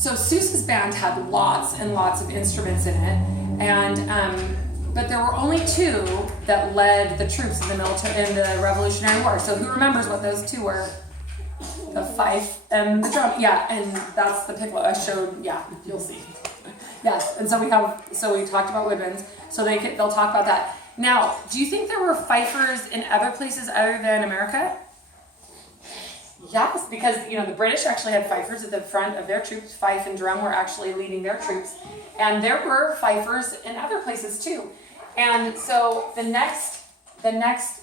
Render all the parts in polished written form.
So Seuss's band had lots and lots of instruments in it, and but there were only two that led the troops in the military in the Revolutionary War. So who remembers what those two were? The fife and the drum. Yeah, and that's the piccolo I showed. Yeah, you'll see. Yes, and so we talked about woodwinds. So they'll talk about that. Now, do you think there were fifers in other places other than America? Yes, because the British actually had fifers at the front of their troops. Fife and drum were actually leading their troops, and there were fifers in other places too. And so the next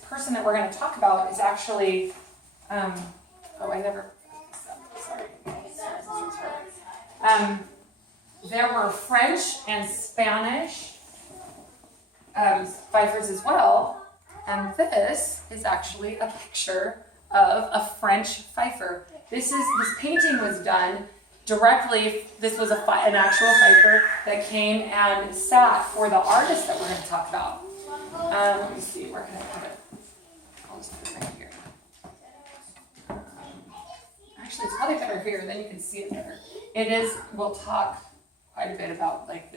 person that we're going to talk about is actually, there were French and Spanish fifers as well, and this is actually a picture of a French fifer. This painting was done directly. This was an actual fifer that came and sat for the artist that we're going to talk about. Let me see, where can I put it? I'll just put it right here. Actually, it's probably better here, then you can see it better. It is. We'll talk quite a bit about like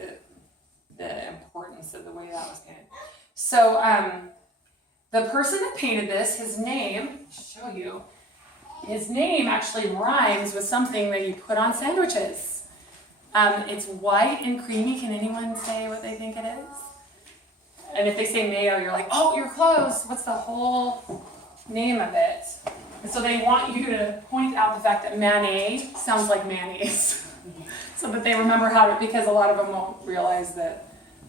the importance of the way that was painted. So the person that painted this, his name, I'll show you. His name actually rhymes with something that you put on sandwiches. It's white and creamy. Can anyone say what they think it is? And if they say mayo, you're like, oh, you're close. What's the whole name of it? And so they want you to point out the fact that Manet sounds like mayonnaise. So that they remember because a lot of them won't realize that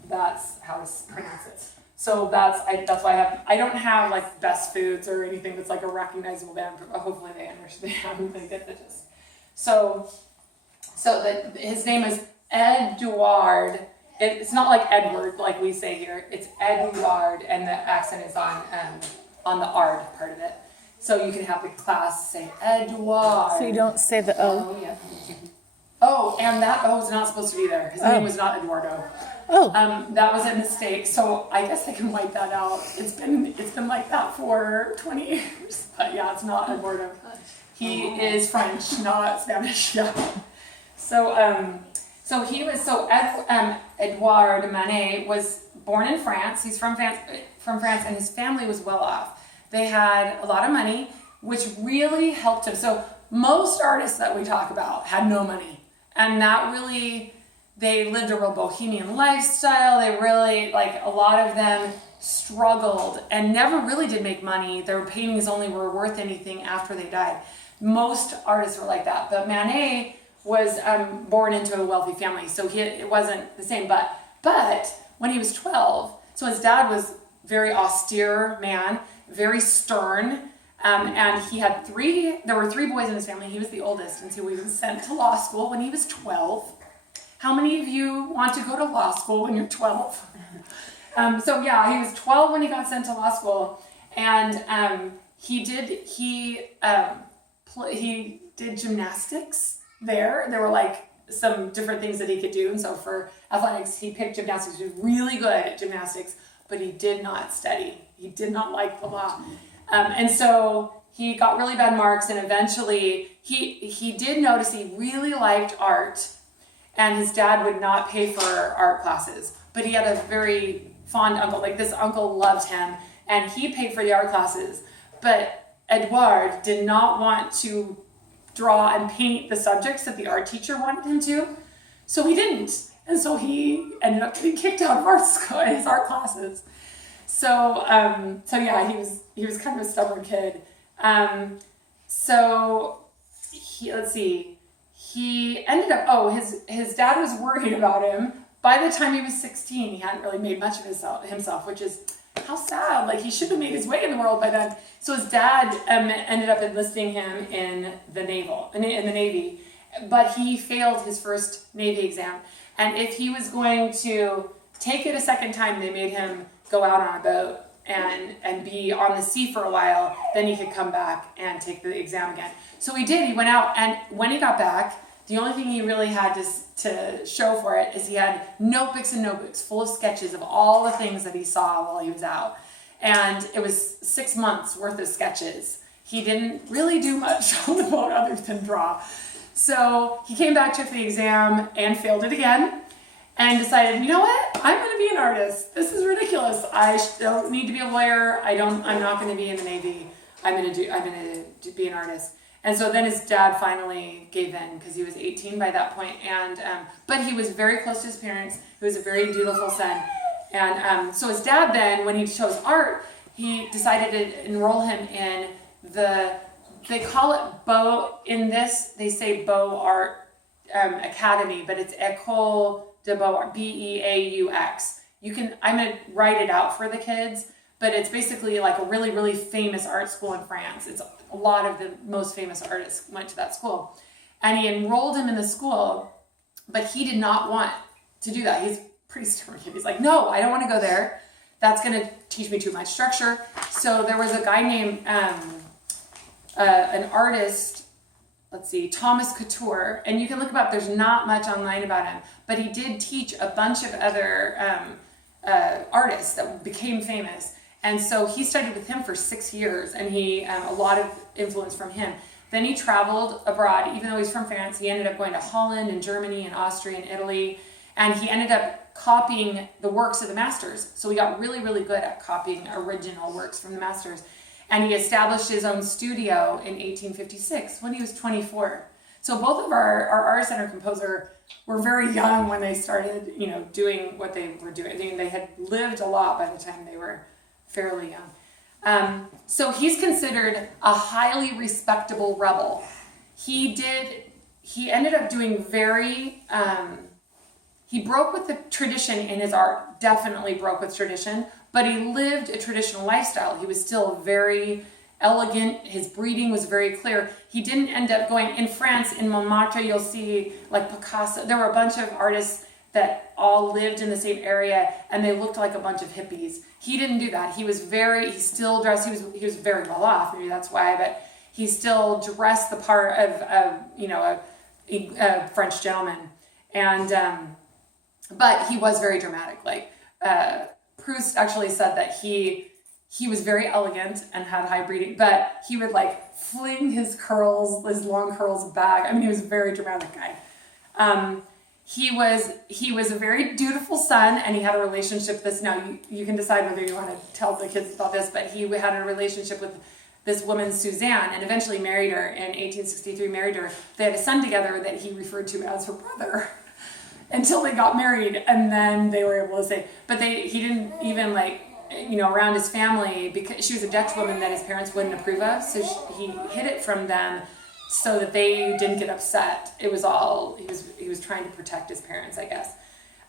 that's how to pronounce it. So that's why I don't have like best foods or anything that's like a recognizable band. Hopefully they understand, they get the gist. So his name is Eduoard. It's not like Edward like we say here. It's Eduoard, and the accent is on the ard part of it. So you can have the class say Eduoard. So you don't say the O. Oh yeah. Oh, and that O is not supposed to be there. His name was not Eduardo. Oh. That was a mistake. So I guess I can wipe that out. It's been like that for 20 years. But yeah, it's not Eduardo. He is French, not Spanish. Yeah. So Eduoard Manet was born in France. He's from France, and his family was well off. They had a lot of money, which really helped him. So most artists that we talk about had no money. And that really, they lived a real bohemian lifestyle. They really, a lot of them struggled and never really did make money. Their paintings only were worth anything after they died. Most artists were like that. But Manet was born into a wealthy family, so it wasn't the same. But when he was 12, so his dad was very austere man, very stern, and he had there were three boys in his family. He was the oldest, and so he was sent to law school when he was 12. How many of you want to go to law school when you're 12? So yeah, he was 12 when he got sent to law school, and he did gymnastics there. There were some different things that he could do, and so for athletics, he picked gymnastics. He was really good at gymnastics, but he did not study. He did not like the law. And so he got really bad marks, and eventually he did notice he really liked art, and his dad would not pay for art classes, but he had a very fond uncle. This uncle loved him, and he paid for the art classes, but Eduard did not want to draw and paint the subjects that the art teacher wanted him to, so he didn't, and so he ended up getting kicked out of his art classes. So yeah, he was kind of a stubborn kid. He ended up, his dad was worried about him. By the time he was 16, he hadn't really made much of himself, which is how sad. He should have made his way in the world by then. So his dad ended up enlisting him in the Navy, but he failed his first Navy exam. And if he was going to take it a second time, they made him go out on a boat and be on the sea for a while, then he could come back and take the exam again. So he did. He went out, and when he got back, the only thing he really had to show for it is he had notebooks and notebooks full of sketches of all the things that he saw while he was out. And it was 6 months worth of sketches. He didn't really do much on the boat other than draw. So he came back, took the exam, and failed it again, and decided, you know what? I'm going to be an artist. This is ridiculous. I don't need to be a lawyer. I'm not going to be in the Navy. I'm going to be an artist. And so then his dad finally gave in because he was 18 by that point. And but he was very close to his parents. He was a very dutiful son. And so his dad then, when he chose art, he decided to enroll him in they call it they say Beaux Art Academy, but it's École de Beaux Arts, Beaux. I'm going to write it out for the kids, but it's basically like a really, really famous art school in France. It's a lot of the most famous artists went to that school. And he enrolled him in the school, but he did not want to do that. He's a pretty stubborn kid. He's like, no, I don't want to go there. That's going to teach me too much structure. So there was a guy named, an artist, Thomas Couture, and you can look him up. There's not much online about him, but he did teach a bunch of other artists that became famous. And so he studied with him for 6 years, and he a lot of influence from him. Then he traveled abroad. Even though he's from France, he ended up going to Holland and Germany and Austria and Italy, and he ended up copying the works of the masters. So he got really, really good at copying original works from the masters. And he established his own studio in 1856 when he was 24. So both of our artist and our composer were very young when they started, doing what they were doing. I mean, they had lived a lot by the time they were fairly young. So he's considered a highly respectable rebel. He ended up doing he broke with the tradition in his art, definitely broke with tradition, but he lived a traditional lifestyle. He was still very elegant. His breeding was very clear. He didn't end up going, in France, in Montmartre, you'll see like Picasso. There were a bunch of artists that all lived in the same area and they looked like a bunch of hippies. He didn't do that. He still dressed, he was very well off, maybe that's why, but he still dressed the part of a French gentleman. And, but he was very dramatic. Proust actually said that he was very elegant and had high breeding, but he would fling his long curls back. I mean, he was a very dramatic guy. He was a very dutiful son, and he had a relationship with this. Now you can decide whether you want to tell the kids about this, but he had a relationship with this woman, Suzanne, and eventually married her in 1863, They had a son together that he referred to as her brother until they got married, and then they were able to say, but he didn't even around his family, because she was a Dutch woman that his parents wouldn't approve of, so he hid it from them so that they didn't get upset. It was all, he was trying to protect his parents, I guess.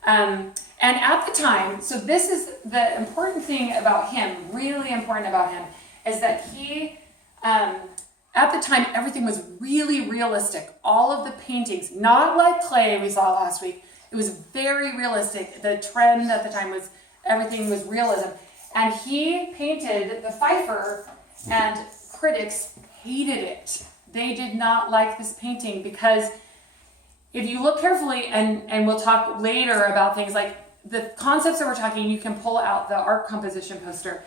And at the time, so this is the important thing about him, really important about him, is that he, at the time, everything was really realistic. All of the paintings, not like clay we saw last week, it was very realistic. The trend at the time was everything was realism. And he painted the Pfeiffer, and critics hated it. They did not like this painting because if you look carefully, and we'll talk later about things like the concepts that we're talking, you can pull out the art composition poster.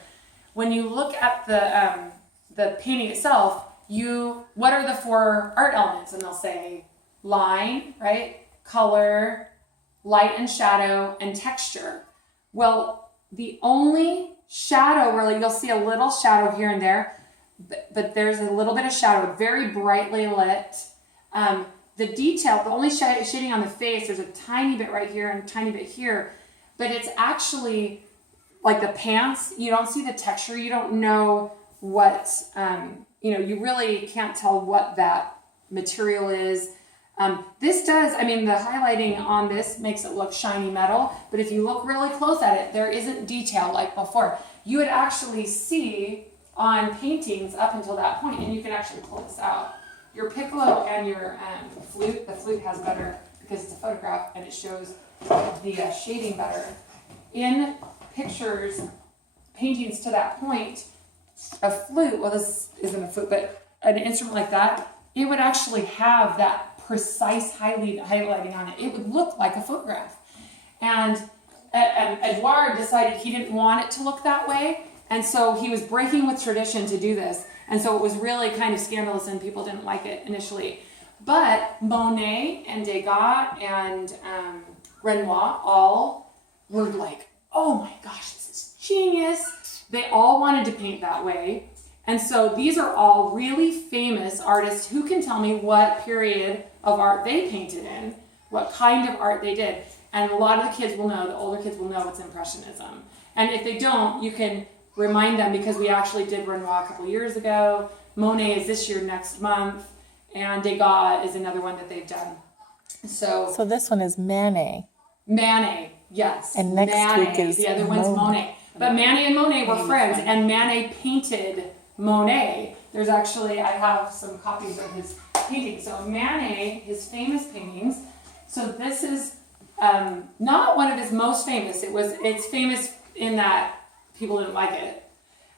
When you look at the painting itself, what are the 4 art elements? And they'll say line, right? Color, light and shadow, and texture. Well, the only shadow, really, you'll see a little shadow here and there, but there's a little bit of shadow, very brightly lit. The detail, the only shading on the face, there's a tiny bit right here and a tiny bit here, but it's actually like the pants, you don't see the texture, you don't know what, you really can't tell what that material is. This does, the highlighting on this makes it look shiny metal, but if you look really close at it, there isn't detail like before. You would actually see on paintings up until that point, and you can actually pull this out. Your piccolo and your flute, the flute has better, because it's a photograph, and it shows the shading better. In pictures, paintings to that point, a flute, well this isn't a flute, but an instrument like that, it would actually have that precise highlighting on it. It would look like a photograph. And Eduoard decided he didn't want it to look that way, and so he was breaking with tradition to do this. And so it was really kind of scandalous and people didn't like it initially. But Monet and Degas and Renoir all were like, oh my gosh, this is genius. They all wanted to paint that way. And so these are all really famous artists. Who can tell me what period of art they painted in, what kind of art they did? And a lot of the kids will know, the older kids will know it's Impressionism. And if they don't, you can remind them, because we actually did Renoir a couple years ago. Monet is this year, next month. And Degas is another one that they've done. So this one is Manet. Manet, yes. And next Manet. week is the other one's Monet. But Manet and Monet were friends, and Manet painted Monet. There's actually, I have some copies of his paintings. So Manet, his famous paintings. So this is not one of his most famous. It's famous in that people didn't like it.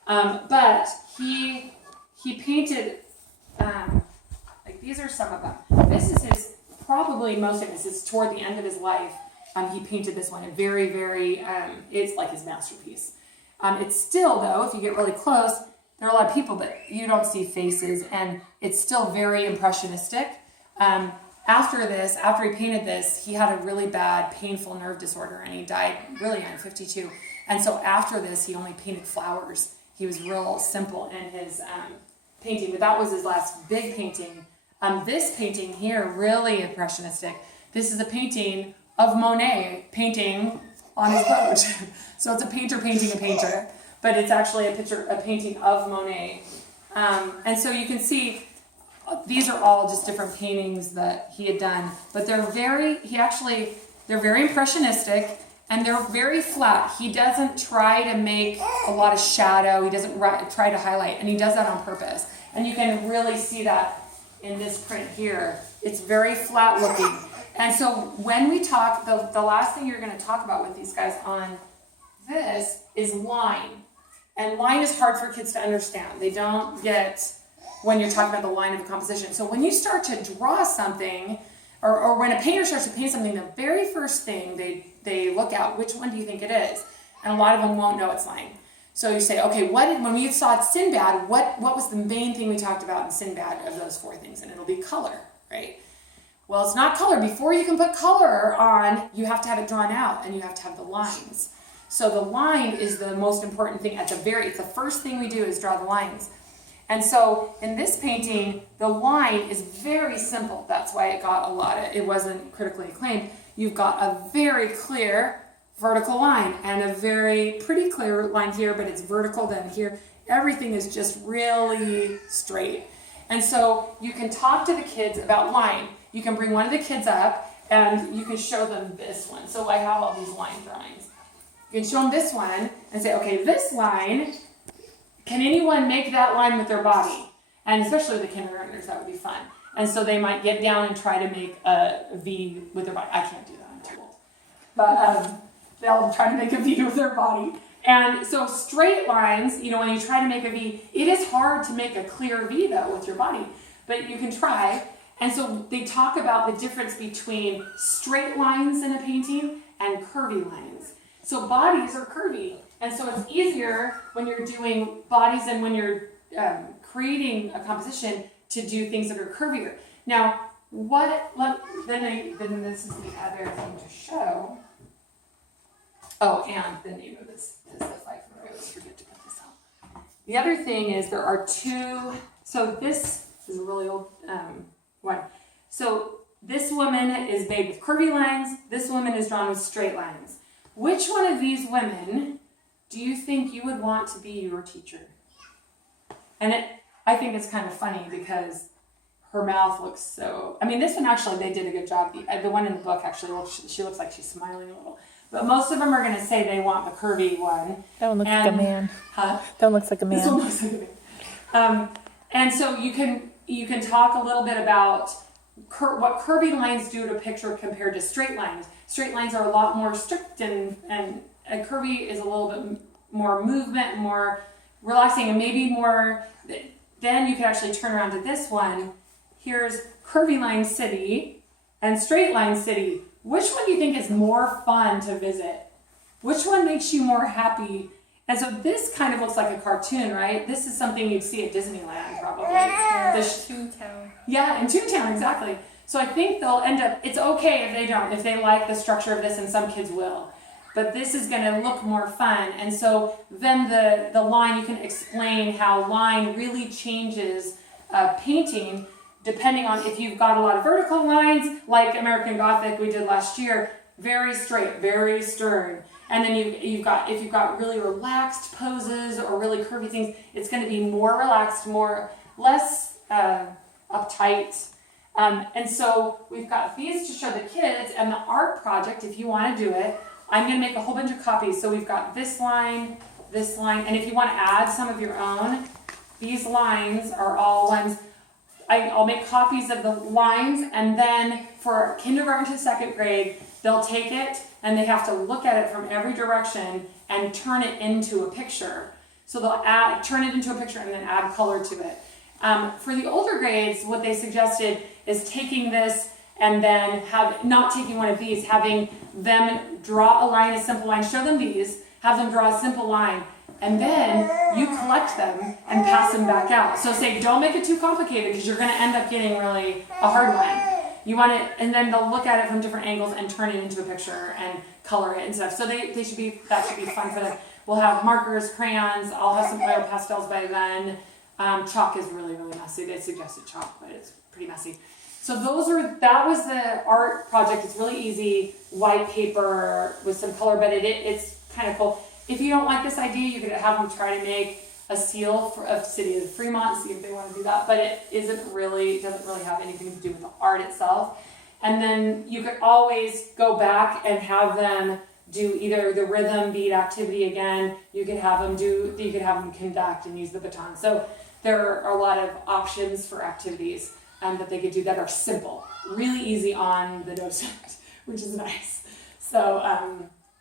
But he painted, like these are some of them. This is his probably most famous. It's toward the end of his life. He painted this one, and very, very, it's like his masterpiece. It's still, though, if you get really close, there are a lot of people that you don't see faces, and it's still very impressionistic. After he painted this, he had a really bad, painful nerve disorder, and he died really young, 52. And so after this, he only painted flowers. He was real simple in his painting, but that was his last big painting. This painting here, really impressionistic. This is a painting of Monet painting on his boat. So it's a painter painting a painter, but it's actually a painting of Monet. And so you can see these are all just different paintings that he had done, but they're very impressionistic, and they're very flat. He doesn't try to make a lot of shadow. He doesn't try to highlight, and he does that on purpose. And you can really see that in this print here. It's very flat looking. And so when we talk, the last thing you're going to talk about with these guys on this is line. And line is hard for kids to understand. They don't get when you're talking about the line of a composition. So when you start to draw something, or when a painter starts to paint something, the very first thing they look at, which one do you think it is? And a lot of them won't know its line. So you say, okay, when we saw Sinbad, what was the main thing we talked about in Sinbad of those four things? And it'll be color, right? Well, it's not color. Before you can put color on, you have to have it drawn out, and you have to have the lines. So the line is the most important thing it's the first thing we do is draw the lines. And so in this painting, the line is very simple. That's why it wasn't critically acclaimed. You've got a very clear vertical line and a very pretty clear line here, but it's vertical then here. Everything is just really straight. And so you can talk to the kids about line. You can bring one of the kids up and you can show them this one. So I have all these line drawings. You can show them this one and say, okay, this line, can anyone make that line with their body? And especially the kindergartners, that would be fun. And so they might get down and try to make a V with their body. I can't do that, I'm too old. But they'll try to make a V with their body. And so straight lines, when you try to make a V, it is hard to make a clear V though with your body, but you can try. And so they talk about the difference between straight lines in a painting and curvy lines. So bodies are curvy. And so it's easier when you're doing bodies and when you're creating a composition to do things that are curvier. Now, then this is the other thing to show. Oh, and the name of this is the five. I always forget to put this out. The other thing is there are two. So this is a really old one. So this woman is made with curvy lines. This woman is drawn with straight lines. Which one of these women do you think you would want to be your teacher? And I think it's kind of funny because her mouth looks so. This one actually they did a good job. The one in the book actually she looks like she's smiling a little. But most of them are going to say they want the curvy one. That one looks like a man. Huh? That one looks like a man. This one looks like a man. And so you can talk a little bit about what curvy lines do to a picture compared to straight lines. Straight lines are a lot more strict and curvy is a little bit more movement, more relaxing, and maybe more. Then you can actually turn around to this one. Here's curvy line city and straight line city. Which one do you think is more fun to visit? Which one makes you more happy And so this kind of looks like a cartoon, right? This is something you'd see at Disneyland, probably. Toontown. Yeah, in Toontown, exactly. So I think they'll end up, it's okay if they don't, if they like the structure of this, and some kids will. But this is going to look more fun. And so then the line, you can explain how line really changes painting depending on if you've got a lot of vertical lines, like American Gothic we did last year, very straight, very stern. And then if you've got really relaxed poses or really curvy things, it's going to be more relaxed, less uptight. And so we've got these to show the kids, and the art project, if you want to do it, I'm going to make a whole bunch of copies. So we've got this line, and if you want to add some of your own, these lines are all ones. I'll make copies of the lines, and then for kindergarten to second grade, they'll take it and they have to look at it from every direction and turn it into a picture. So they'll turn it into a picture and then add color to it. For the older grades, what they suggested is taking this and then not taking one of these, having them draw a line, a simple line, show them these, have them draw a simple line, and then you collect them and pass them back out. So say, don't make it too complicated because you're going to end up getting really a hard one. You want it, and then they'll look at it from different angles and turn it into a picture and color it and stuff. So that should be fun for them. We'll have markers, crayons. I'll have some oil pastels by then. Chalk is really, really messy. They suggested chalk, but it's pretty messy. So that was the art project. It's really easy, white paper with some color, but it's kind of cool. If you don't like this idea, you could have them try to make a seal of City of Fremont, see if they want to do that, but it doesn't really have anything to do with the art itself. And then you could always go back and have them do either the rhythm beat activity again. You could have them conduct and use the baton. So there are a lot of options for activities that they could do that are simple, really easy on the nose, which is nice. So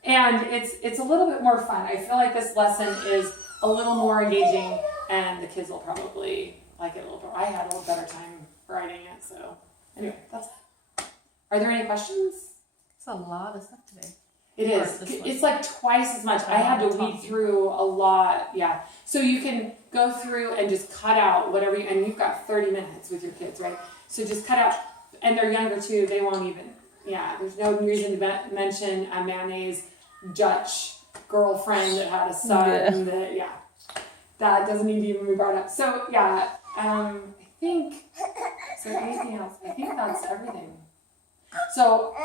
and it's a little bit more fun. I feel like this lesson is a little more engaging, and the kids will probably like it a little bit. I had a little better time writing it. So anyway, that's it. Are there any questions? It's a lot of stuff today. It is. It's like twice as much. I had to weed through a lot. Yeah. So you can go through and just cut out whatever and you've got 30 minutes with your kids, right? So just cut out, and they're younger too. They won't even, there's no reason to mention Manet's Dutch girlfriend that had a son. That doesn't need to even be brought up. So I think, is there anything else? I think that's everything. So